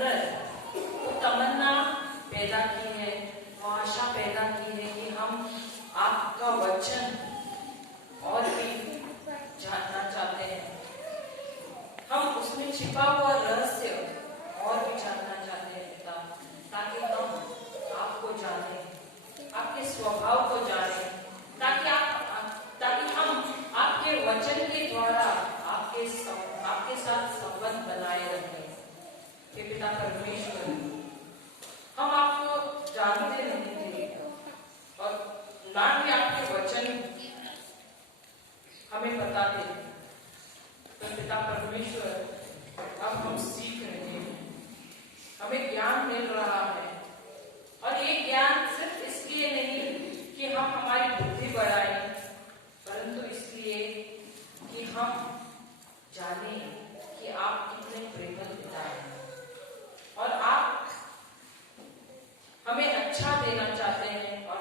अंदर वो तमन्ना पैदा की है, वो आशा पैदा की है कि हम आपका वचन और भी जानना चाहते हैं, हम उसमें छिपा हुआ रहस्य और भी जानना चाहते हैं पिता, ताकि हम आपको जाने, आपके स्वभाव को जाने, ताकि हम आपके वचन के द्वारा आपके साथ संबंध बनाए रखें। हे पिता परमेश्वर, हम आपको जानते नहीं थे और ना ही आपके वचन हमें बताते, तो पिता परमेश्वर अब हम सीख रहे हैं, हमें ज्ञान मिल रहा है। और ये ज्ञान सिर्फ इसलिए नहीं कि हम हमारी बुद्धि बढ़ाएं, परंतु इसलिए कि हम जाने कि आप कितने प्रेमल पिता हैं और आप हमें अच्छा देना चाहते हैं और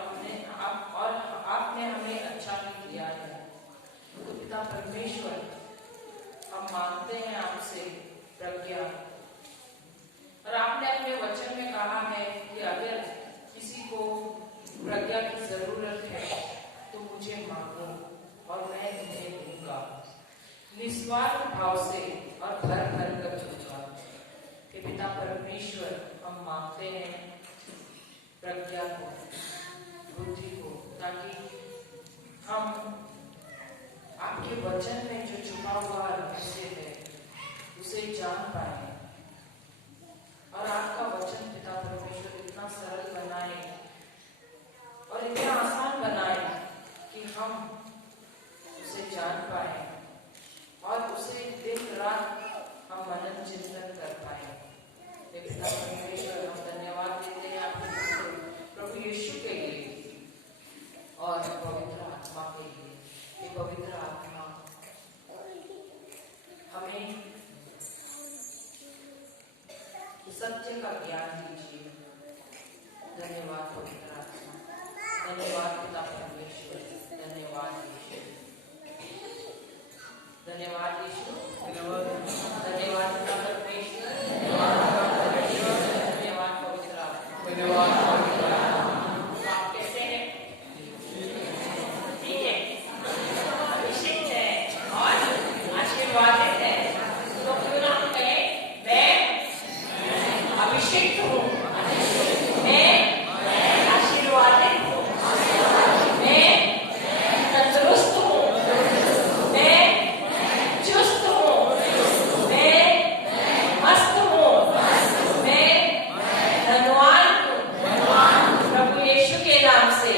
आपने हमें अच्छा भी दिया है। तो पिता परमेश्वर, हम मांगते हैं आपसे प्रज्ञा, और आपने अपने वचन में कहा है कि अगर किसी को प्रज्ञा की जरूरत है तो मुझे मांगो और मैं तुम्हें दूंगा, निस्वार्थ भाव से और भर भर कर दूंगा। कि पिता परमेश्वर, हम मांगते हैं प्रज्ञा को, बुद्धि को, ताकि हम आपके वचन में जो छुपा हुआ रहस्य है उसे जान पाए, और आपका वचन पिता परमेश्वर इतना सरल बनाए और इतना आसान बनाए कि हम उसे जान पाए और उसे दिन रात हम मनन चिंतन कर पाए। पिता परमेश्वर, हम धन्यवाद देते हैं आपके प्रभु यीशु के लिए और पवित्र आत्मा के लिए। ये पवित्र आत्मा हमें सत्य का ज्ञान दीजिए। धन्यवाद पवित्र आत्मा, धन्यवाद पिता परमेश्वर, धन्यवाद यीशु, धन्यवाद यीशु, धन्यवाद पिता परमेश्वर, धन्यवाद पवित्र आत्मा, धन्यवाद। आप कैसे हैं? ठीक है, अभिषेक है और आशीर्वादित है, तो क्यों ना कहें मैं अभिषेक हूँ, मैं आशीर्वादित हूँ, मैं तंदुरुस्त हूँ, मैं चुस्त हूँ, मैं मस्त हूँ, मैं धनवान हूँ, प्रभु यीशु के नाम से।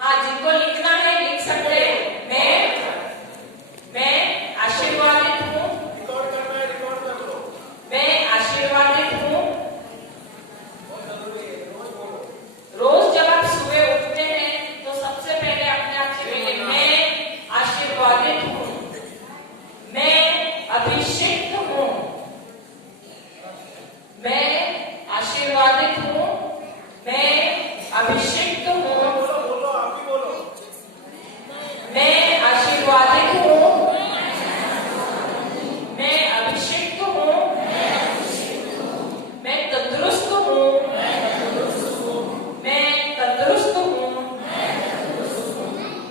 हाँ, जिनको लिखना है लिख सकते हैं। मैं आशीर्वादित हूँ, मैं आशीर्वादित हूँ। रोज जब आप सुबह उठते हैं तो सबसे पहले अपने आप से कहिए, मैं आशीर्वादित हूँ, मैं अभिषिक्त हूँ, मैं आशीर्वादित हूँ, मैं अभिषिक्त हूँ, मैं आशीर्वादित हूँ, मैं अभिषिक्त हूँ, मैं तंदुरुस्त हूँ, मैं तंदुरुस्त हूँ,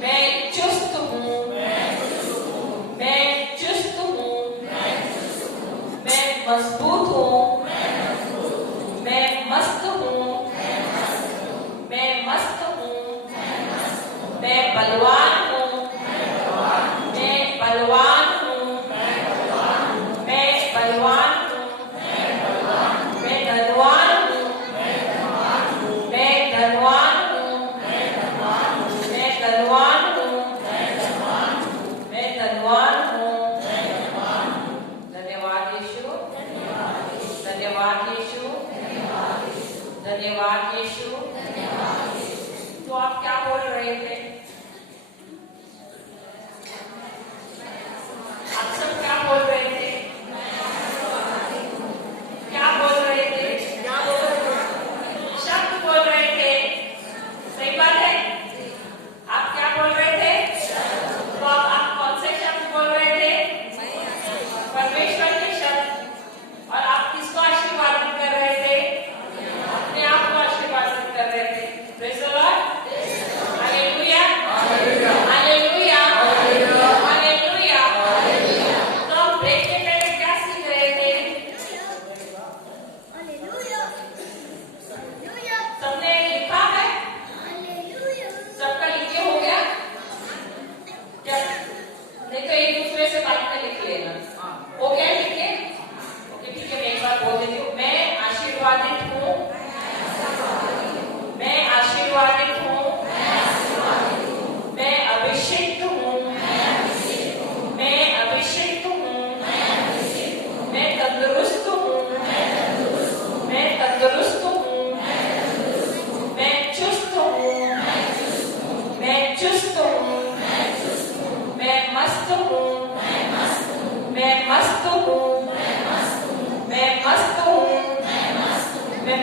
मैं चुस्त हूँ, मैं चुस्त हूँ, मैं मजबूत हूँ, मैं मस्त हूँ, मैं मस्त हूँ, मैं बलवान हूँ, मैं बलवान हूँ, मैं बलवान हूँ, मैं धनवान हूँ, मैं धनवान हूँ, मैं धनवान हूँ, मैं धनवान हूँ। धन्यवाद यीशु,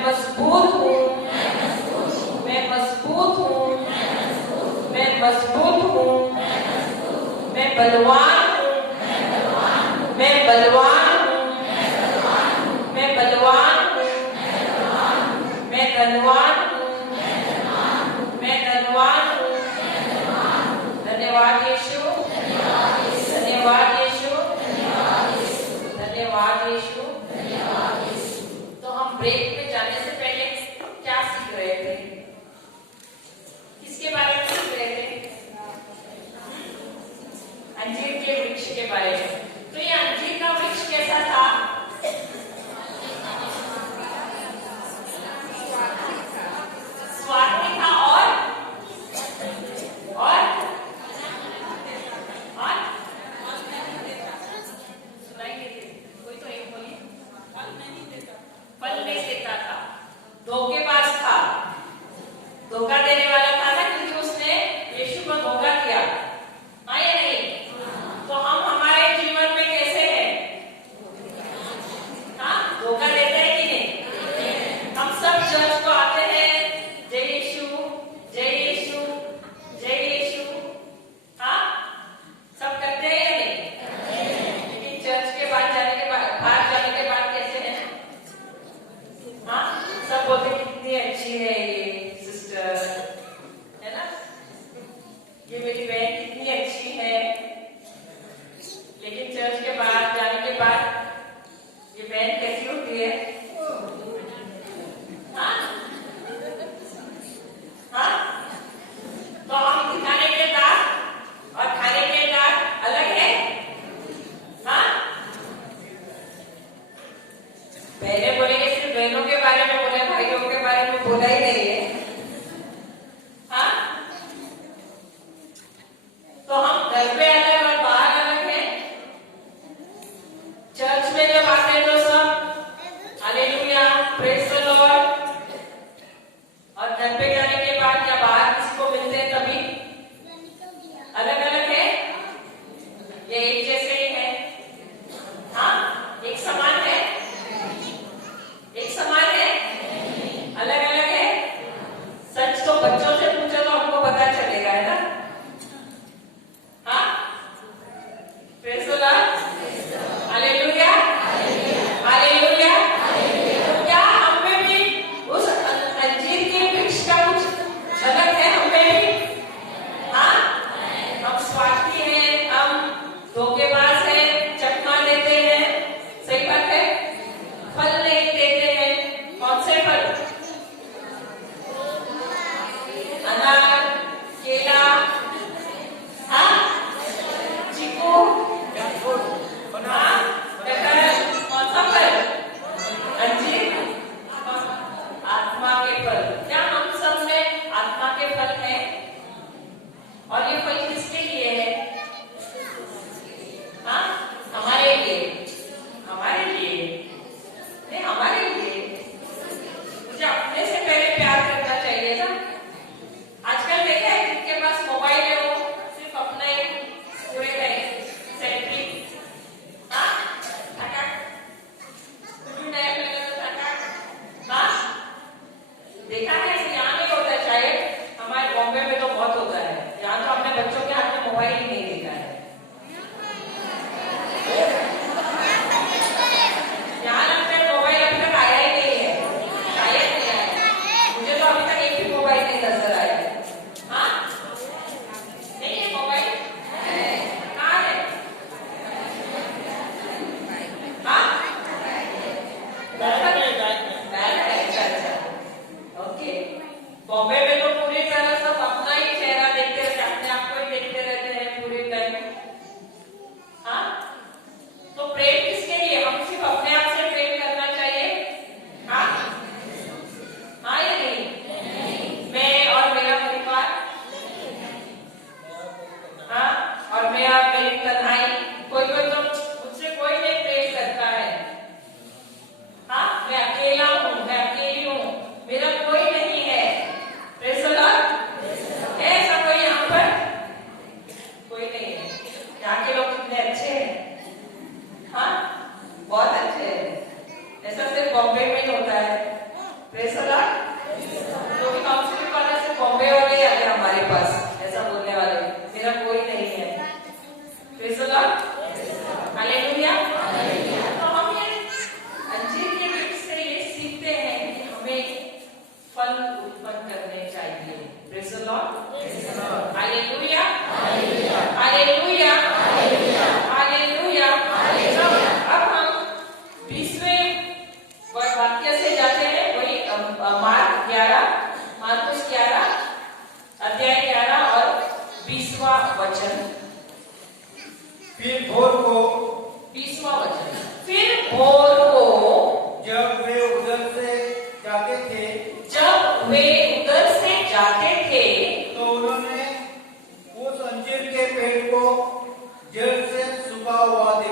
मजबूत हूँ, मैं मजबूत हूँ, मैं मजबूत हूँ, मैं बलवान हूँ, मैं बलवान हूँ, मैं बलवान हूँ, मैं धनवान हूँ, मैं धनवान हूँ। धन्यवाद यीशु, धन्यवाद यीशु, धन्यवाद यीशु। तो हम ब्रेक में जाने से पहले क्या सीख रहे थे? किसके बारे में सीख रहे थे? अंजीर के वृक्ष के बारे में। तो ये अंजीर का वृक्ष कैसा था? स्वार्थी था और सुनाई नहीं देती, कोई तो एक बोलिए। फल नहीं देता था, धोखेबाज था, धोखा देने वाला था ना, क्योंकि उसने यीशु को धोखा दिया। हाँ या नहीं? तो हम हमारे जीवन में कैसे हैं? हाँ, धोखा देते हैं कि नहीं? हम सब चर्च को आते हैं, जय यीशु, जय यीशु, जय यीशु, हाँ, सब करते हैं या नहीं? लेकिन चर्च के बाद जाने के बाद, बाहर जाने के बाद कैसे हैं? हाँ, सब बोलते हैं कितनी अच्छी है ये सिस्टर, है ना, ये मेरी बहन कितनी अच्छी है। लेकिन चर्च के बाहर जाने के बाद ये बहन कैसी होती है? हाँ, हाँ, तो हम दिखाने के दांत और खाने के दांत अलग है। हाँ, बहने बोलेंगे सिर्फ बहनों के बारे में बोले, भाइयों के बारे में बोला ही नहीं है। हाँ, तो हम घर पे अलग और बाहर अलग हैं। चर्च में जब आते हैं तो सब हालेलुया, प्रेज द लॉर्ड, और घर पे जाने के बाद या बाहर किसी को मिलते हैं तभी अलग अलग है, ये एक जैसे ही है? हाँ, एक समान है?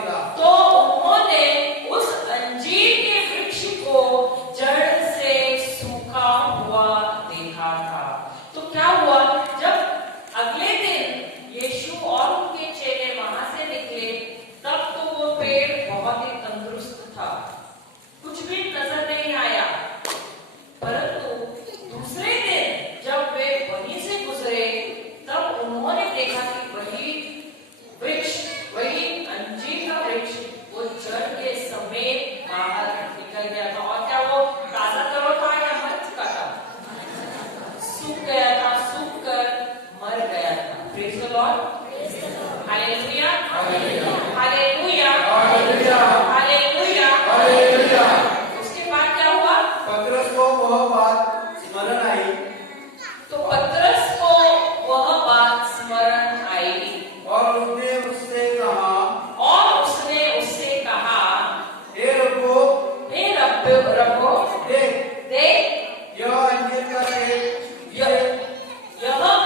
देखा। तो उन्होंने उस अंजीर के वृक्ष को जड़ से सूखा हुआ देखा था। तो क्या हुआ, जब अगले दिन यीशु और उनके चेले वहां से निकले, तब तो वो पेड़ बहुत ही तंदुरुस्त था, कुछ भी नजर नहीं आया। परंतु दूसरे दिन जब वे वहीं से गुजरे, तब उन्होंने देखा कि वही वृक्ष, वही अंजीर का वृक्ष, वो जड़ के समेत बाहर निकल गया था। और क्या वो ताजा करो था या मर चुका था? सूख गया था, सूख कर मर गया था। Praise the Lord, hallelujah, hallelujah, hallelujah, hallelujah. उसके बाद क्या हुआ? पतरस को वह बात स्मरण आई। तो पतरस को वह बात स्मरण आई और उसने उससे कहा, हे रब्बो, देख, यह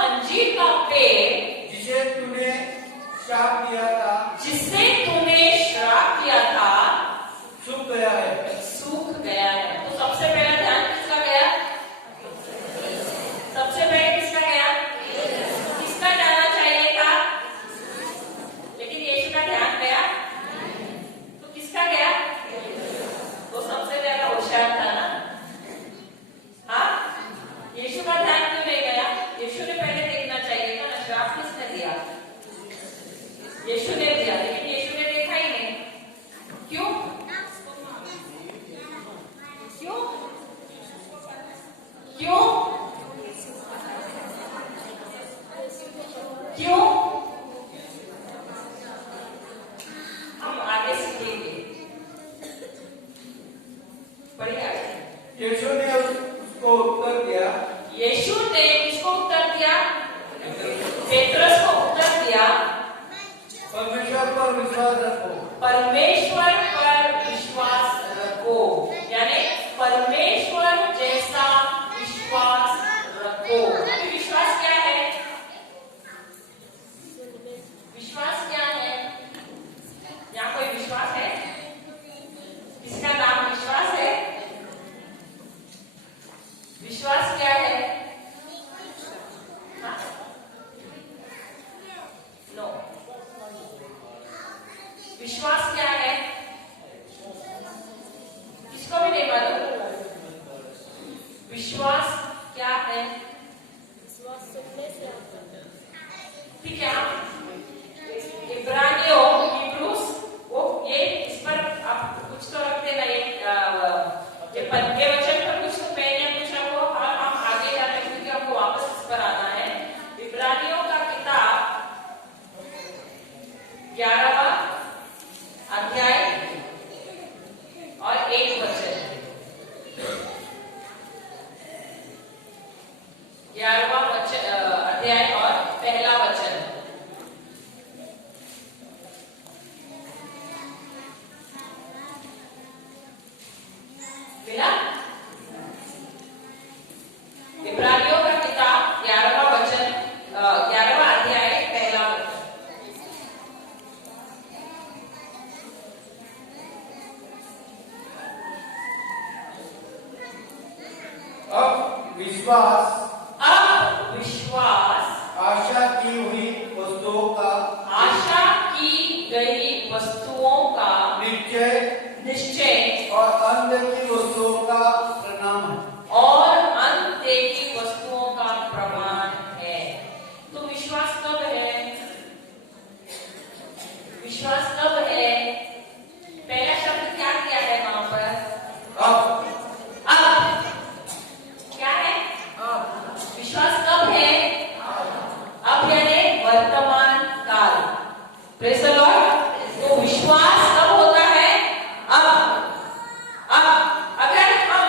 अंजीर का पेड़ जिसे तूने श्राप दिया था, सूख गया है। तो सबसे पहला ध्यान किसका गया? सबसे पहले किसका गया? किसका जाना चाहिए था? लेकिन यीशु का ध्यान गया, तो किसका गया? वो सबसे ज्यादा होशियार था ना। हाँ, यीशु का ध्यान क्यों नहीं गया? यीशु ने पहले देखना चाहिए था ना। श्राप किसने दिया? यीशु ने दिया, लेकिन यीशु ने देखा ही नहीं। क्यों? क्यों? क्यों? क्यों? हम आगे सीखेंगे। पढ़िए आगे। यीशु ने उसको उत्तर दिया, यीशु ने किसको उत्तर दिया? पेत्रस को उत्तर दिया, परमेश्वर पर विश्वास रखो। परमेश्वर पर विश्वास रखो, यानी परमेश्वर जैसा विश्वास रखो। अभी विश्वास क्या है? विश्वास क्या है? यहाँ कोई विश्वास है? किसका नाम विश्वास है? विश्वास क्या है? हाँ? नो। विश्वास क्या है? किसको भी नहीं मालूम? विश्वास क्या है? ठीक है, इब्रानियों, हिब्रूस, वो ये इस पर आप कुछ तो रख देना। ये वचन पर कुछ तो पेन या कुछ रखो। हम आगे जाते हैं क्योंकि हमको वापस इस पर आना है। इब्रानियों का किताब 11वां अध्याय और 1 वचन। 11वां अध्याय और पहला वचन। मिला? इब्रानियों का किताब 11वां वचन, 11वां अध्याय पहला वचन। अब विश्वास आशा की गई वस्तुओं का निश्चय और अंत की वस्तुओं का प्रमाण है। तो विश्वास कब है? विश्वास कब है? पहला शब्द क्या किया है वहां पर? अब क्या है? विश्वास कब है? अब यानी वर्तमान काल। Praise the Lord. तो विश्वास कब होता है? अब अगर हम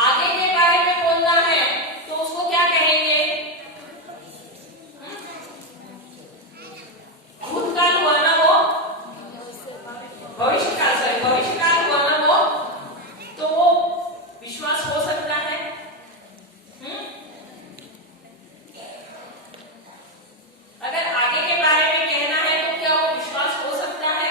आगे के बारे में बोलना है तो उसको क्या कहेंगे? भूतकाल हुआ ना वो, भविष्यकाल हुआ ना वो, तो वो विश्वास हो सकता है। अगर आगे के बारे में कहना है तो क्या वो विश्वास हो सकता है?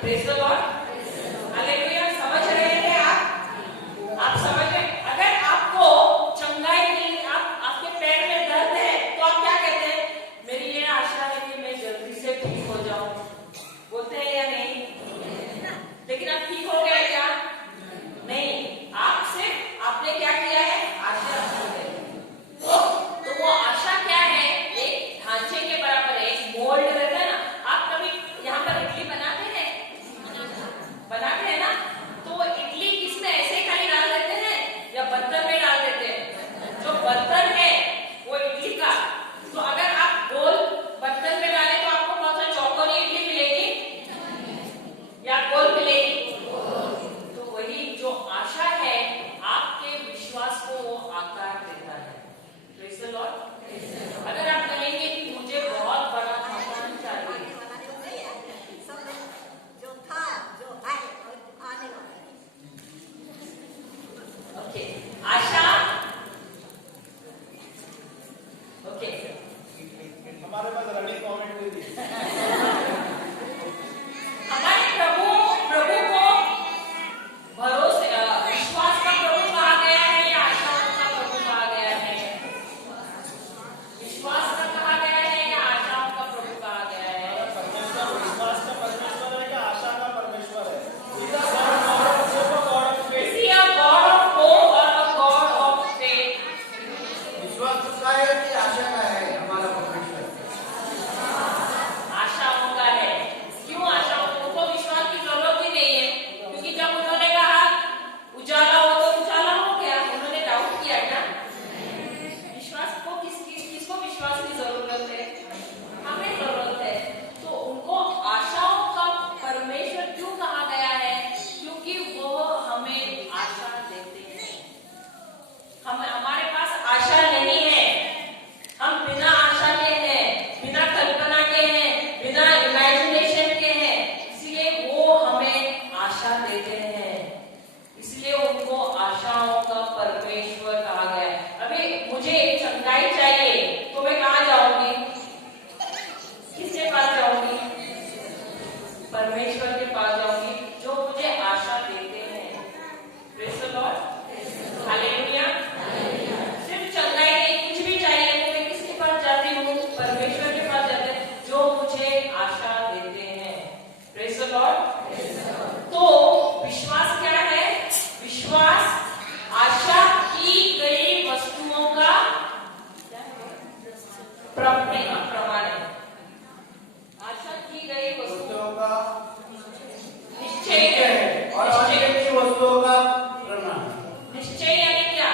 Praise the Lord, hallelujah. समझ रहे हैं आप समझ रहे हैं? अगर आपको चंगाई मिली, आपके पैर में दर्द है, तो आप क्या कहते हैं? मेरी ये आशा है कि मैं जल्दी से ठीक हो जाऊं, बोलते हैं या नहीं? लेकिन आप ठीक हो गए क्या? नहीं। आपने क्या किया है? आशा की है। तो वो आशा क्या है? एक ढांचे के बराबर है, एक मोल्ड रहता है ना। आप कभी यहाँ पर इडली बनाते हैं ना? तो वो इडली किसमें ऐसे खाली डाल देते हैं या बर्तन में डाल देते हैं? जो बर्तन है वो इडली का, तो अगर आप गोल बर्तन में डालें तो आपको कौन सा चौकोनी इडली मिलेगी या गोल मिलेगी? तो वही जो आशा है, आपके विश्वास को वो आकार देता है। Praise the Lord. अगर आप कहेंगे कि मुझे बहुत बड़ा मकान चाहिए, ओके, आशा, ओके, हमारे पास रनिंग कमेंट भी दी। हमारे प्रभु को भरोसे विश्वास का प्रभु कहा गया है या आशाओं का प्रभु कहा गया है? विश्वास का कहा गया है या आशाओं का प्रभु कहा गया है? परमेश्वर विश्वास का परमेश्वर है कि आशा का परमेश्वर है? Is he a God of hope or a God of faith? विश्वास का है कि आशा का है हमारा परमेश्वर? आशाओं का है। क्यों आशाओं? उनको विश्वास की जरूरत ही नहीं है, क्योंकि जब उन्होंने कहा उजाला हो तो उजाला हो गया, उन्होंने डाउट किया क्या? विश्वास को किसको विश्वास की जरूरत है? हमें जरूरत है। तो उनको आशाओं का परमेश्वर क्यों कहा गया है? क्योंकि वो हमें आशा देते हैं। हमारे पास आशा नहीं है, हम बिना आशा के हैं, बिना कल्पना के हैं, बिना इमेजिनेशन के हैं, इसलिए वो हमें आशा देते हैं, इसलिए उनको आशाओं का परमेश्वर कहा गया है। अभी मुझे चंगाई चाहिए तो मैं कहाँ जाऊंगी? किसके पास जाऊंगी? परमेश्वर के पास जाऊंगी, जो मुझे आशा देते हैं। Praise the Lord, hallelujah. सिर्फ चंगाई नहीं, कुछ भी चाहिए तो मैं किसके पास जाती हूँ? परमेश्वर के पास जाते हैं, जो मुझे आशा देते हैं। Praise the Lord. तो विश्वास क्या है? विश्वास आशा की गई वस्तुओं का प्रमाण है। आशा की गई वस्तुओं का निश्चय है, और अनिश्चित वस्तुओं का प्रमाण। निश्चय यानी क्या?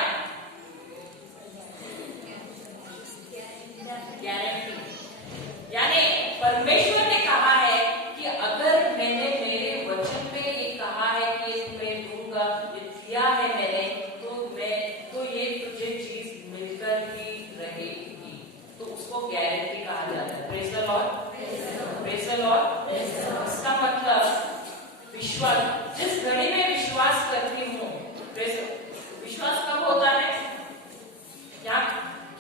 गारंटी। यानी परमेश्वर ने कहा है कि अगर मैंने मेरे वचन में ये कहा है कि मैं दूंगा, ये दिया है मैंने, तो ये तुझे चीज मिलकर ही रहेगी, तो उसको गारंटी कहा जाता है। Praise the Lord, praise the Lord. इसका मतलब विश्वास, जिस घड़ी में विश्वास करती हूँ, विश्वास कब होता है? क्या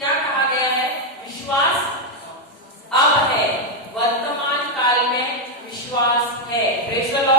कहा गया है? विश्वास अब है, वर्तमान काल में विश्वास है। Praise the Lord.